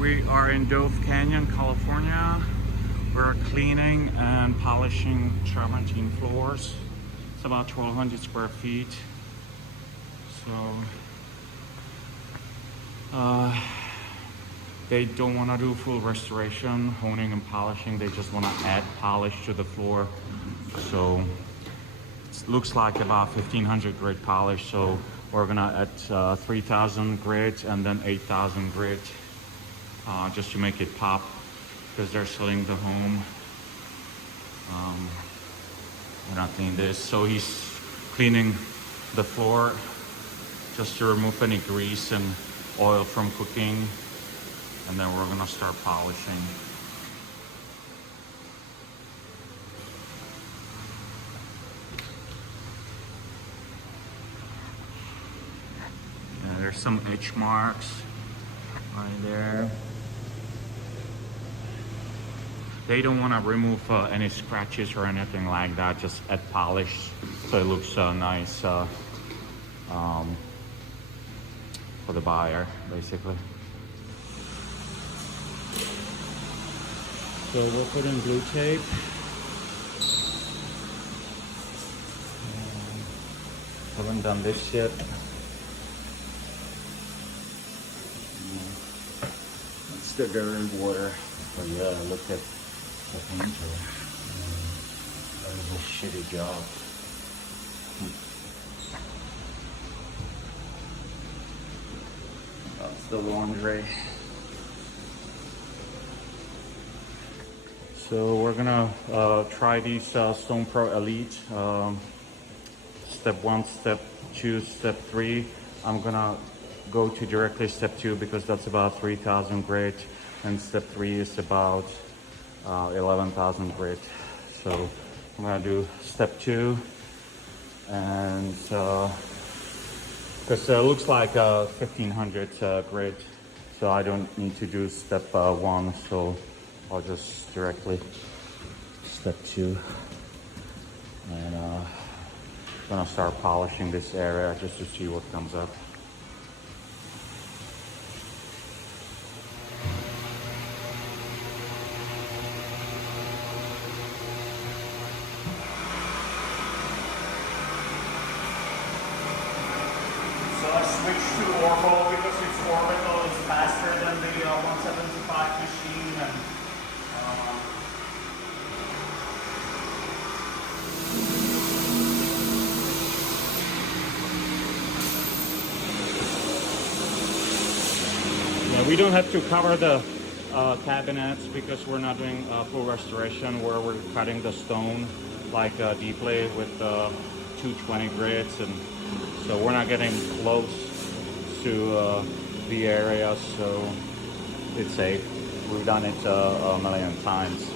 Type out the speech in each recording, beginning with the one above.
We are in Dove Canyon, California. We're cleaning and polishing Travertine floors. It's about 1,200 square feet. So they don't want to do full restoration, honing and polishing. They just want to add polish to the floor. So it looks like about 1,500 grit polish. So we're gonna add 3,000 grit and then 8,000 grit just to make it pop, because they're selling the home. We're not cleaning this. So he's cleaning the floor just to remove any grease and oil from cooking. And then we're gonna start polishing. Yeah, there's some itch marks right there. They don't want to remove any scratches or anything like that, just add polish so it looks nice for the buyer, basically. So we'll put in blue tape. Haven't done this yet. It's the dirty water. Oh yeah, look at the painter. That was a shitty job. That's the laundry. So we're gonna try these Stone Pro Elite. Step 1, step 2, step 3. I'm gonna go to directly step 2 because that's about 3,000 grit, and step 3 is about 11,000 grit. So I'm gonna do step 2, and because it looks like 1,500 grit, so I don't need to do step 1. So I'll just directly step 2, and gonna start polishing this area just to see what comes up. So I switched to Orbital because it's Orbital is faster than the 175 machine, and we don't have to cover the cabinets because we're not doing full restoration, where we're cutting the stone like deeply with 220 grits, and so we're not getting close to the area, so it's safe. We've done it a million times.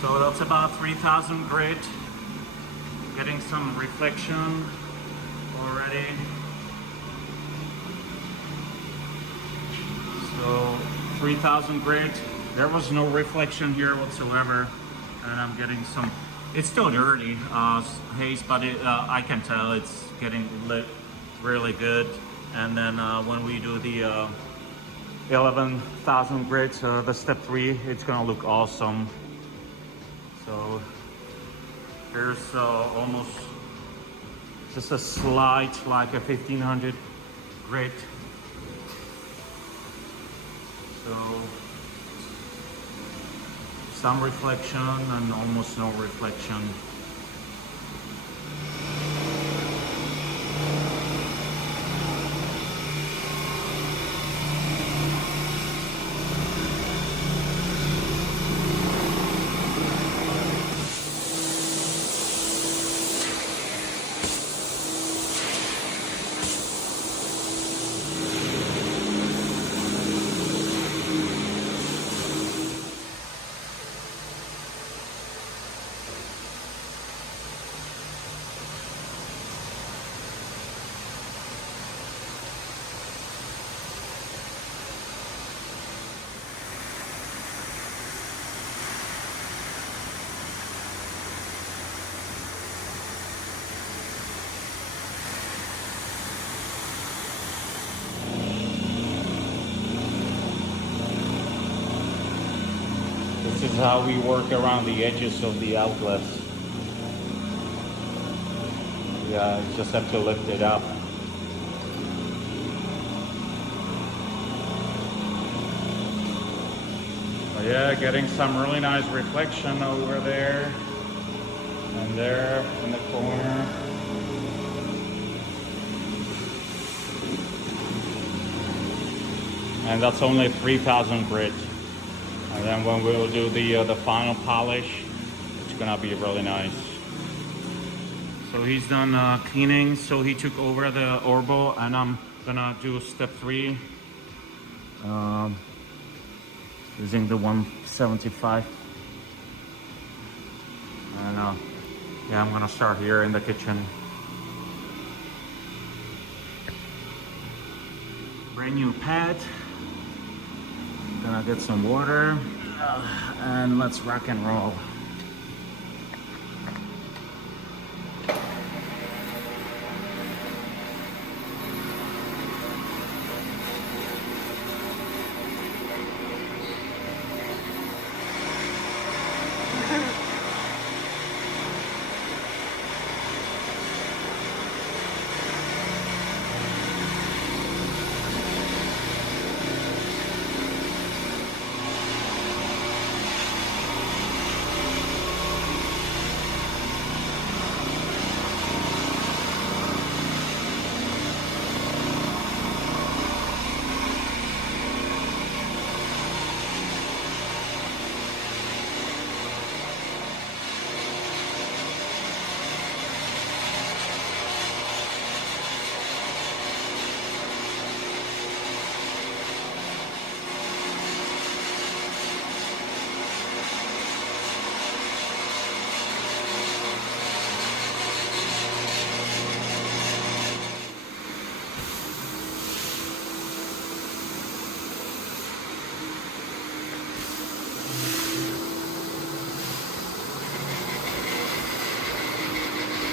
So that's about 3,000 grit, getting some reflection already. So 3,000 grit, there was no reflection here whatsoever, and I'm getting some, it's still dirty haze, but I can tell it's getting lit really good. And then when we do the 11,000 grit, the step 3, it's gonna look awesome. So here's almost just a slight, like a 1,500 grit. So some reflection and almost no reflection. how we work around the edges of the outlets. Yeah, you just have to lift it up. But yeah, getting some really nice reflection over there and there in the corner. And that's only 3,000 grit. And then when we'll do the final polish, it's gonna be really nice. So he's done cleaning, so he took over the Orbo, and I'm gonna do step 3 using the 175. And yeah, I'm gonna start here in the kitchen. Brand new pad. Gonna get some water and let's rock and roll.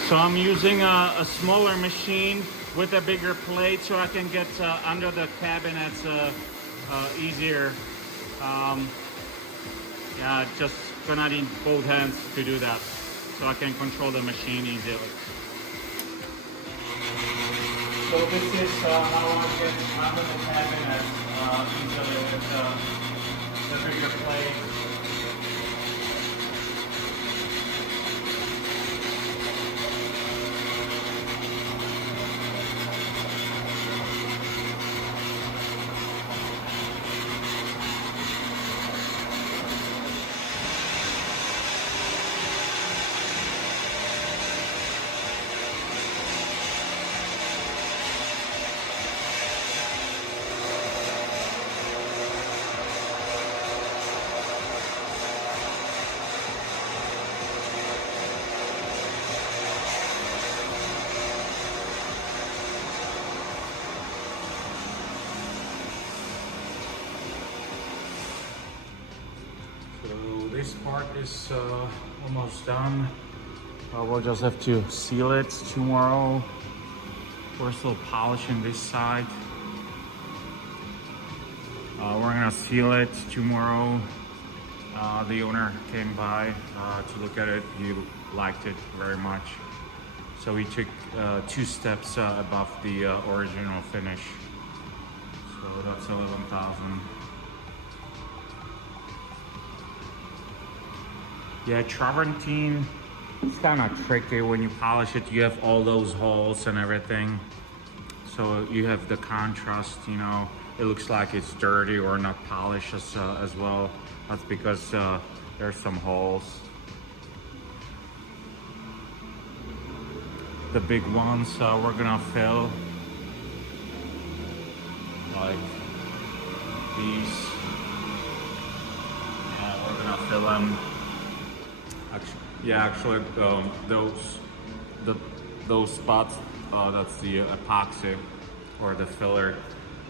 So I'm using a smaller machine with a bigger plate so I can get under the cabinets easier. Yeah, just gonna need both hands to do that so I can control the machine easily. So this is how I get under the cabinet easily with the bigger plate. So this part is almost done. We'll just have to seal it tomorrow. We're still polishing this side. We're gonna seal it tomorrow. The owner came by to look at it. He liked it very much. So he took 2 steps above the original finish. So that's 11,000. Yeah, Travertine, it's kind of tricky when you polish it. You have all those holes and everything. So you have the contrast, you know, it looks like it's dirty or not polished as well. That's because there's some holes. The big ones we're gonna fill, like these. Yeah, we're gonna fill them. Actually, those spots, that's the epoxy or the filler,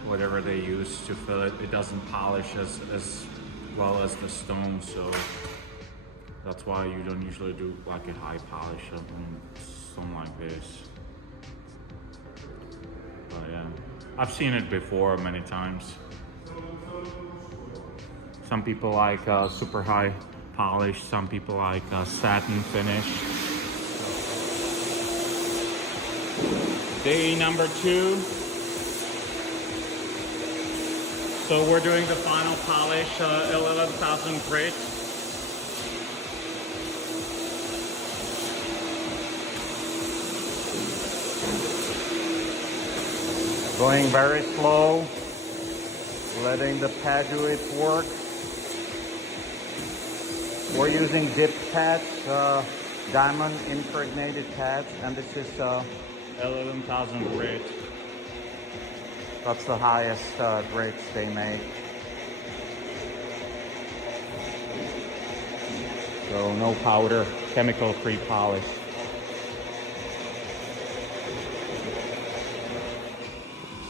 whatever they use to fill it. It doesn't polish as well as the stone, so that's why you don't usually do like a high polish on something like this. But yeah, I've seen it before many times. Some people like super high polish. Some people like satin finish. Day number 2. So we're doing the final polish, 11,000 grit. Going very slow, letting the pad do its work. We're using dipped pads, diamond impregnated pads, and this is 11,000 grit. That's the highest grades they make. So no powder, chemical-free polish.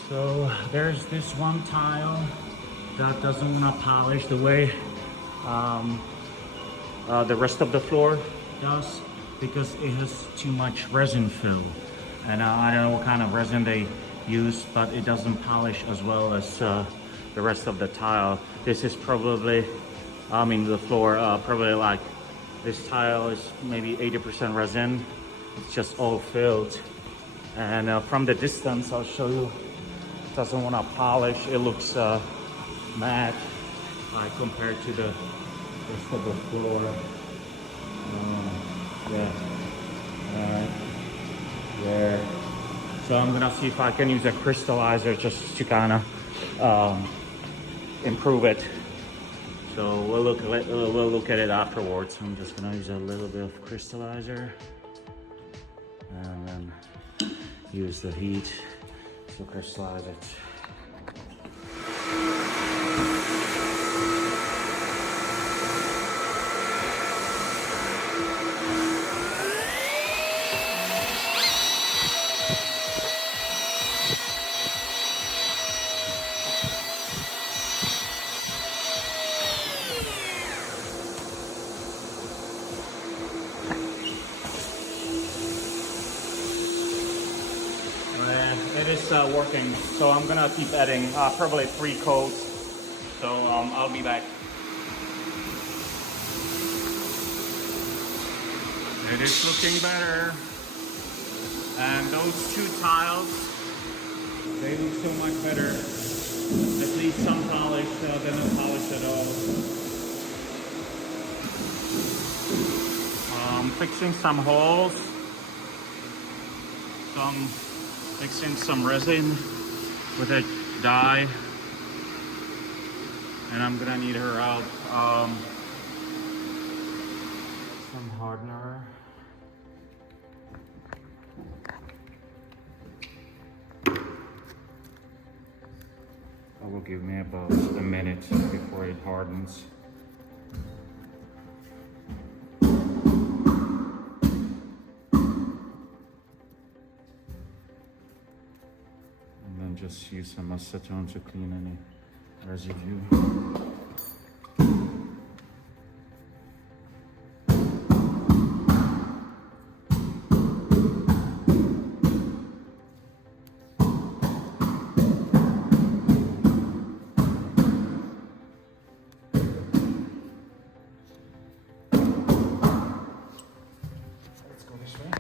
So there's this one tile that doesn't want to polish the way the rest of the floor does, because it has too much resin fill. And I don't know what kind of resin they use, but it doesn't polish as well as the rest of the tile. This is probably, the floor, probably like, this tile is maybe 80% resin. It's just all filled. And from the distance, I'll show you, it doesn't want to polish. It looks matte compared to the rest of the floor. Yeah, there. So I'm gonna see if I can use a crystallizer just to kind of improve it. So we'll look at it afterwards. I'm just gonna use a little bit of crystallizer and then use the heat to crystallize it. It is working, so I'm gonna keep adding probably 3 coats. So I'll be back. It is looking better, and those 2 tiles, they look so much better. At least some polish than no polish at all. Fixing some holes, mixing some resin with a dye, and I'm gonna need her out. Some hardener. That will give me about a minute before it hardens. Just use some acetone to clean any residue. Let's go this way.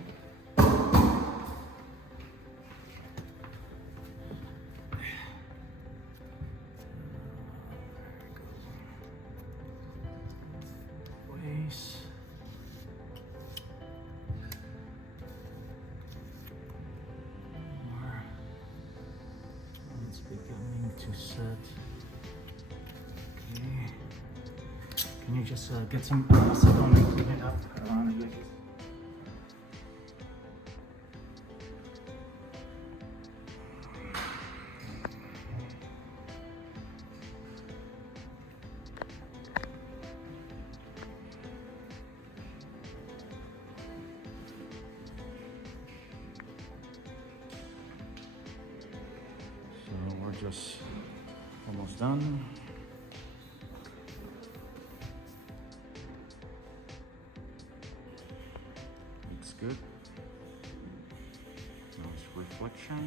It's beginning to set. Okay. Can you just get some acetone and clean it up around the edges? We're just almost done. Looks good. Nice reflection.